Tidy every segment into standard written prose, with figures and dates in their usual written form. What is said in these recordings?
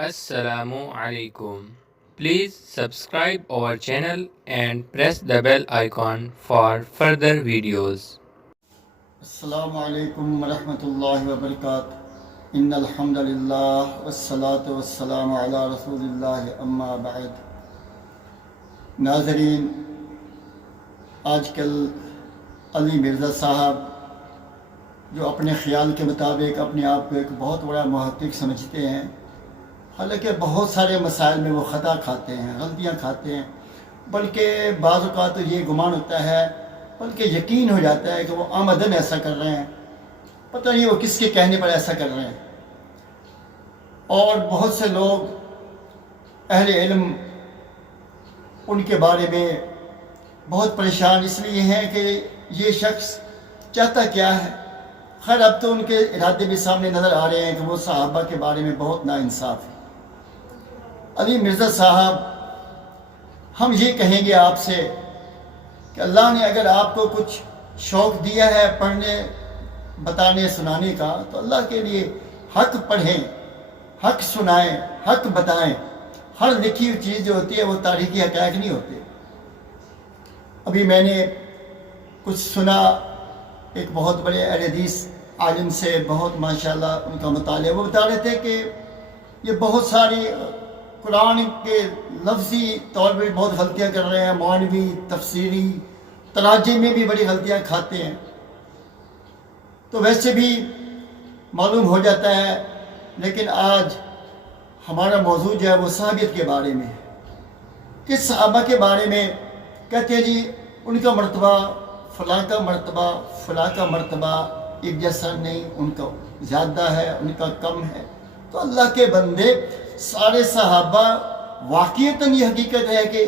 Assalamu alaikum. Please subscribe our channel and press the bell icon for further videos. السلام علیکم ورحمۃ اللہ وبرکاتہ۔ ان الحمد للہ والصلاة والسلام علی رسول اللہ اما بعد۔ ناظرین، آج کل علی مرزا صاحب جو اپنے خیال کے مطابق اپنے آپ کو ایک بہت بڑا محقق سمجھتے ہیں، حالانکہ بہت سارے مسائل میں وہ خطا کھاتے ہیں، غلطیاں کھاتے ہیں، بلکہ بعض اوقات تو یہ گمان ہوتا ہے، بلکہ یقین ہو جاتا ہے کہ وہ آمدن ایسا کر رہے ہیں، پتہ نہیں وہ کس کے کہنے پر ایسا کر رہے ہیں۔ اور بہت سے لوگ اہل علم ان کے بارے میں بہت پریشان اس لیے ہیں کہ یہ شخص چاہتا کیا ہے۔ خیر، اب تو ان کے ارادے بھی سامنے نظر آ رہے ہیں کہ وہ صحابہ کے بارے میں بہت ناانصاف ہے۔ علی مرزا صاحب، ہم یہ کہیں گے آپ سے کہ اللہ نے اگر آپ کو کچھ شوق دیا ہے پڑھنے، بتانے، سنانے کا، تو اللہ کے لیے حق پڑھیں، حق سنائیں، حق بتائیں۔ ہر لکھی ہوئی چیز جو ہوتی ہے وہ تاریخی حقائق نہیں ہوتے۔ ابھی میں نے کچھ سنا ایک بہت بڑے اہل حدیث عالم سے، بہت ماشاءاللہ ان کا مطالعہ، وہ بتا رہے تھے کہ یہ بہت ساری قرآن کے لفظی طور پہ بہت غلطیاں کر رہے ہیں، معنوی، تفسیری، تراجم میں بھی بڑی غلطیاں کھاتے ہیں۔ تو ویسے بھی معلوم ہو جاتا ہے، لیکن آج ہمارا موضوع جو ہے وہ صحابیت کے بارے میں ہے۔ کس صحابہ کے بارے میں کہتے ہیں جی ان کا مرتبہ، فلاں کا مرتبہ، فلاں کا مرتبہ ایک جیسا نہیں، ان کا زیادہ ہے، ان کا کم ہے۔ تو اللہ کے بندے، سارے صحابہ واقعتاً یہ حقیقت ہے کہ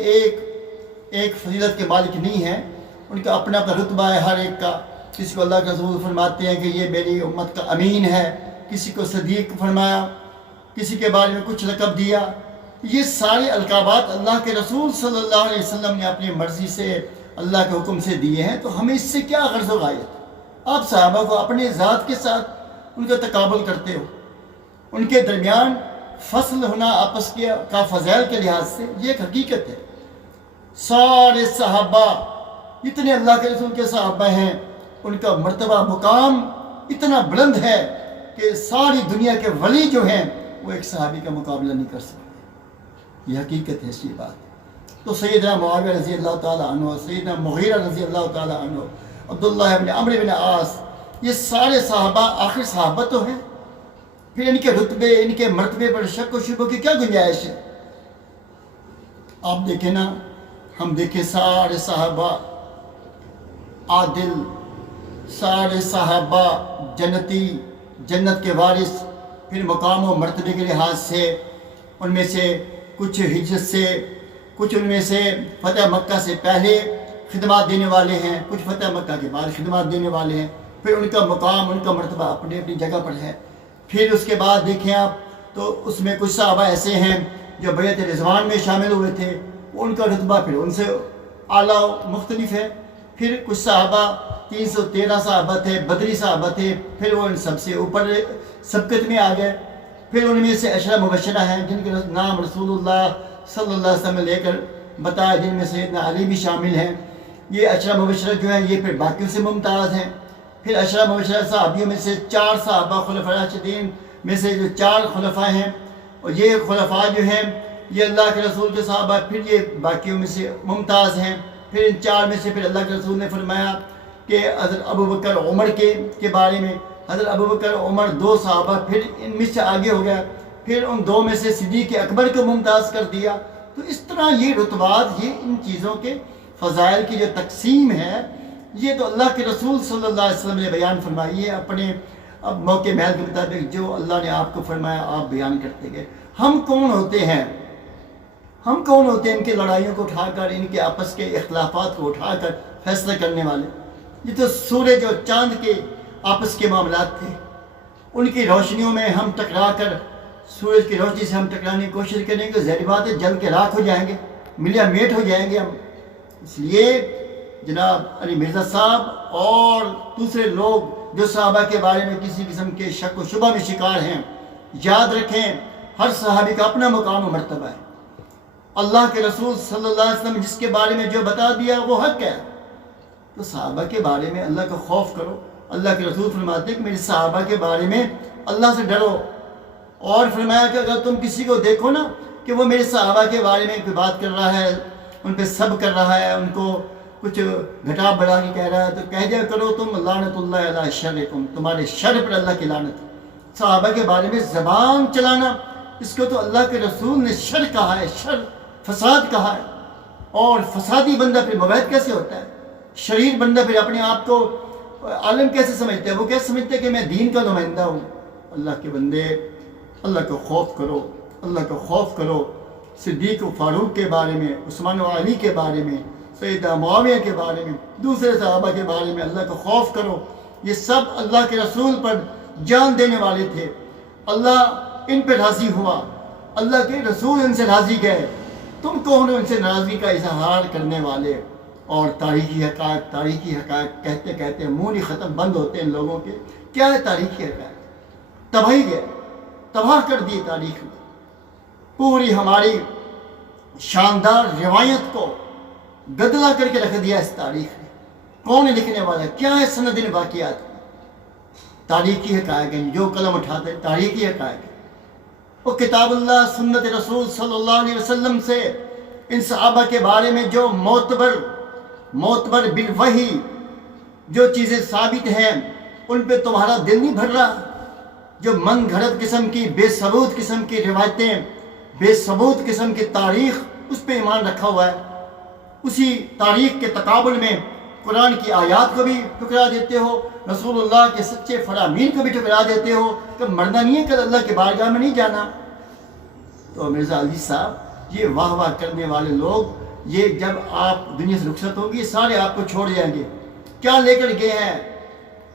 ایک فضیلت کے مالک نہیں ہیں، ان کا اپنا اپنا رتبہ ہے ہر ایک کا۔ کسی کو اللہ کے رسول فرماتے ہیں کہ یہ میری امت کا امین ہے، کسی کو صدیق فرمایا، کسی کے بارے میں کچھ لقب دیا۔ یہ سارے القابات اللہ کے رسول صلی اللہ علیہ وسلم نے اپنی مرضی سے، اللہ کے حکم سے دیے ہیں، تو ہمیں اس سے کیا غرض و غایت؟ آپ صحابہ کو اپنے ذات کے ساتھ ان کا تقابل کرتے ہو، ان کے درمیان فصل ہونا آپس کا فضائل کے لحاظ سے یہ ایک حقیقت ہے۔ سارے صحابہ، اتنے اللہ کے رسول کے صحابہ ہیں، ان کا مرتبہ، مقام اتنا بلند ہے کہ ساری دنیا کے ولی جو ہیں وہ ایک صحابی کا مقابلہ نہیں کر سکتے۔ یہ حقیقت ہے، اسی بات۔ تو سیدنا معاویہ رضی اللہ تعالیٰ عنہ، سیدنا مغیرہ رضی اللہ تعالیٰ عنہ، عبداللہ بن عمرو بن عاص، یہ سارے صحابہ آخر صحابہ تو ہیں، پھر ان کے رتبے، ان کے مرتبے پر شک و شبہ کی کیا گنجائش ہے؟ آپ دیکھیں نا، ہم دیکھیں سارے صحابہ عادل، سارے صحابہ جنتی، جنت کے وارث، پھر مقام و مرتبے کے لحاظ سے ان میں سے کچھ ہجرت سے، کچھ ان میں سے فتح مکہ سے پہلے خدمات دینے والے ہیں، کچھ فتح مکہ کے بعد خدمات دینے والے ہیں، پھر ان کا مقام، ان کا مرتبہ اپنی اپنی جگہ پر ہے۔ پھر اس کے بعد دیکھیں آپ تو اس میں کچھ صحابہ ایسے ہیں جو بیعت رضوان میں شامل ہوئے تھے، ان کا رتبہ پھر ان سے اعلیٰ مختلف ہے۔ پھر کچھ صحابہ 313 صحابہ تھے، بدری صحابہ تھے، پھر وہ ان سب سے اوپر سبقت میں آ گئے۔ پھر ان میں سے عشرہ مبشرہ ہیں جن کے نام رسول اللہ صلی اللہ علیہ وسلم نے لے کر بتایا، جن میں سیدنا علی بھی شامل ہیں۔ یہ عشرہ مبشرہ جو ہیں یہ پھر باقیوں سے ممتاز ہیں۔ پھر عشرہ مبشرہ صحابیوں میں سے 4 صحابہ خلفاء راشدین میں سے جو 4 خلفاء ہیں، اور یہ خلفاء جو ہیں یہ اللہ کے رسول کے صحابہ، پھر یہ باقیوں میں سے ممتاز ہیں۔ پھر ان 4 میں سے پھر اللہ کے رسول نے فرمایا کہ حضرت ابوبکر عمر کے بارے میں، حضرت ابوبکر عمر 2 صحابہ پھر ان میں سے آگے ہو گیا، پھر ان 2 میں سے صدیق اکبر کو ممتاز کر دیا۔ تو اس طرح یہ رتبات، یہ ان چیزوں کے فضائل کی جو تقسیم ہے، یہ تو اللہ کے رسول صلی اللہ علیہ وسلم نے بیان فرمائی ہے اپنے اب موقع محل کے مطابق، جو اللہ نے آپ کو فرمایا آپ بیان کرتے گئے۔ ہم کون ہوتے ہیں؟ ہم کون ہوتے ہیں ان کی لڑائیوں کو اٹھا کر، ان کے آپس کے اختلافات کو اٹھا کر فیصلہ کرنے والے؟ یہ تو سورج اور چاند کے آپس کے معاملات تھے، ان کی روشنیوں میں ہم ٹکرا کر، سورج کی روشنی سے ہم ٹکرانے کی کوشش کریں گے، ظاہر بات ہے جل کے راکھ ہو جائیں گے، ملیا میٹ ہو جائیں گے ہم۔ اس لیے جناب علی مرزا صاحب اور دوسرے لوگ جو صحابہ کے بارے میں کسی قسم کے شک و شبہ میں شکار ہیں، یاد رکھیں ہر صحابی کا اپنا مقام و مرتبہ ہے. اللہ کے رسول صلی اللہ علیہ وسلم جس کے بارے میں جو بتا دیا وہ حق ہے. تو صحابہ کے بارے میں اللہ کا خوف کرو. اللہ کے رسول فرماتے ہیں کہ میرے صحابہ کے بارے میں اللہ سے ڈرو. اور فرمایا کہ اگر تم کسی کو دیکھو نا کہ وہ میرے صحابہ کے بارے میں کوئی بات کر رہا ہے, ان پہ سب کر رہا ہے, ان کو کچھ گھٹا بڑھا کے کہہ رہا ہے, تو کہہ دیا کرو تم لعنت اللہ علی شرکم, تمہارے شر پر اللہ کی لعنت. صحابہ کے بارے میں زبان چلانا, اس کو تو اللہ کے رسول نے شر کہا ہے, شر فساد کہا ہے. اور فسادی بندہ پھر موحد کیسے ہوتا ہے؟ شریر بندہ پھر اپنے آپ کو عالم کیسے سمجھتا ہے؟ وہ کیسے سمجھتا ہے کہ میں دین کا نمائندہ ہوں؟ اللہ کے بندے اللہ کا خوف کرو, اللہ کا خوف کرو. صدیق و فاروق کے بارے میں, عثمان و علی کے بارے میں, سیدہ معاویہ کے بارے میں, دوسرے صحابہ کے بارے میں اللہ کا خوف کرو. یہ سب اللہ کے رسول پر جان دینے والے تھے. اللہ ان پہ راضی ہوا, اللہ کے رسول ان سے راضی گئے. تم کون ہو ان سے ناراضگی کا اظہار کرنے والے؟ اور تاریخی حقائق کہتے کہتے منہ نہیں ختم بند ہوتے ان لوگوں کے. کیا ہے تاریخی حقائق؟ تباہی گئے, تباہ کر دیے تاریخ میں. پوری ہماری شاندار روایت کو گدلا کر کے رکھ دیا اس تاریخ نے. کون ہے لکھنے والا؟ کیا ہے سند ان واقعات؟ تاریخی حقائق ہیں. جو قلم اٹھاتے ہیں تاریخی حقائق ہیں. وہ کتاب اللہ, سنت رسول صلی اللہ علیہ وسلم سے ان صحابہ کے بارے میں جو معتبر بالوحی جو چیزیں ثابت ہیں ان پہ تمہارا دل نہیں بھر رہا. جو من گھڑت قسم کی بے ثبوت قسم کی روایتیں, بے ثبوت قسم کی تاریخ, اس پہ ایمان رکھا ہوا ہے. اسی تاریخ کے تقابل میں قرآن کی آیات کو بھی ٹھکرا دیتے ہو, رسول اللہ کے سچے فرامین کو بھی ٹھکرا دیتے ہو کہ مرنا نہیں ہے, کل اللہ کے بارگاہ میں نہیں جانا. تو مرزا علی صاحب, یہ واہ واہ کرنے والے لوگ, یہ جب آپ دنیا سے رخصت ہوگی سارے آپ کو چھوڑ جائیں گے. کیا لے کر گئے ہیں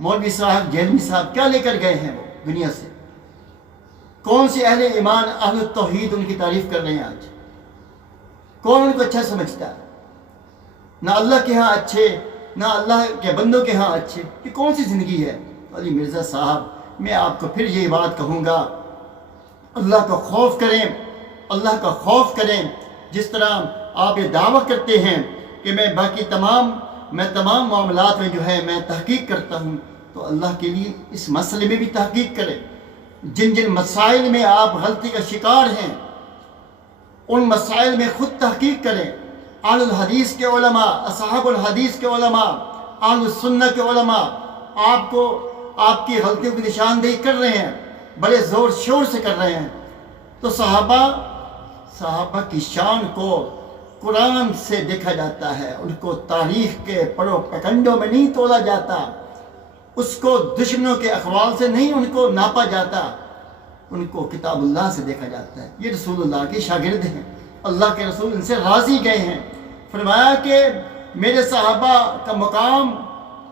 مولوی صاحب, جیلوی صاحب, کیا لے کر گئے ہیں وہ دنیا سے؟ کون سے اہل ایمان, اہل التوحید ان کی تعریف کر رہے ہیں آج؟ کون ان کو اچھا سمجھتا ہے؟ نہ اللہ کے ہاں اچھے, نہ اللہ کے بندوں کے ہاں اچھے. یہ کون سی زندگی ہے؟ علی مرزا صاحب, میں آپ کو پھر یہی بات کہوں گا, اللہ کا خوف کریں, اللہ کا خوف کریں. جس طرح آپ یہ دعویٰ کرتے ہیں کہ میں تمام معاملات میں جو ہے میں تحقیق کرتا ہوں, تو اللہ کے لیے اس مسئلے میں بھی تحقیق کریں. جن مسائل میں آپ غلطی کا شکار ہیں ان مسائل میں خود تحقیق کریں. اہل الحدیث کے علماء, اصحاب الحدیث کے علماء, اہل السنہ کے علماء آپ کی غلطیوں کی نشاندہی کر رہے ہیں, بڑے زور شور سے کر رہے ہیں. تو صحابہ کی شان کو قرآن سے دیکھا جاتا ہے, ان کو تاریخ کے پڑو پکنڈوں میں نہیں تولا جاتا, اس کو دشمنوں کے اقوال سے نہیں ان کو ناپا جاتا, ان کو کتاب اللہ سے دیکھا جاتا ہے. یہ رسول اللہ کے شاگرد ہیں, اللہ کے رسول ان سے راضی گئے ہیں. فرمایا کہ میرے صحابہ کا مقام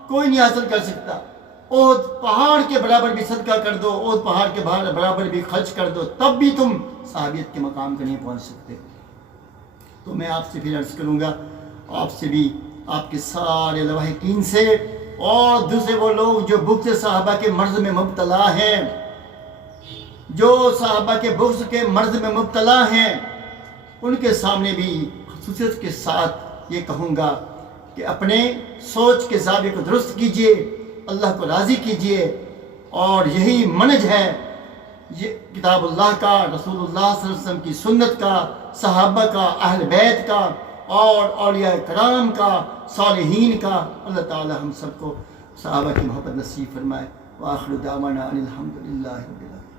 کوئی نہیں حاصل کر سکتا. احد پہاڑ کے برابر بھی صدقہ کر دو, احد پہاڑ کے برابر بھی خرچ کر دو, تب بھی تم صحابیت کے مقام کو نہیں پہنچ سکتے. تو میں آپ سے پھر عرض کروں گا, آپ سے بھی, آپ کے سارے لواحقین سے, اور دوسرے وہ لوگ جو بغض صحابہ کے مرض میں مبتلا ہیں, جو صحابہ کے بغض کے مرض میں مبتلا ہیں, ان کے سامنے بھی خصوصیت کے ساتھ یہ کہوں گا کہ اپنے سوچ کے زاویے کو درست کیجئے, اللہ کو راضی کیجئے. اور یہی منہج ہے, یہ کتاب اللہ کا, رسول اللہ صلی اللہ علیہ وسلم کی سنت کا, صحابہ کا, اہل بیت کا, اور اولیاء کرام کا, صالحین کا. اللہ تعالی ہم سب کو صحابہ کی محبت نصیب فرمائے. وآخر دعوانا ان الحمد للہ رب العالمین.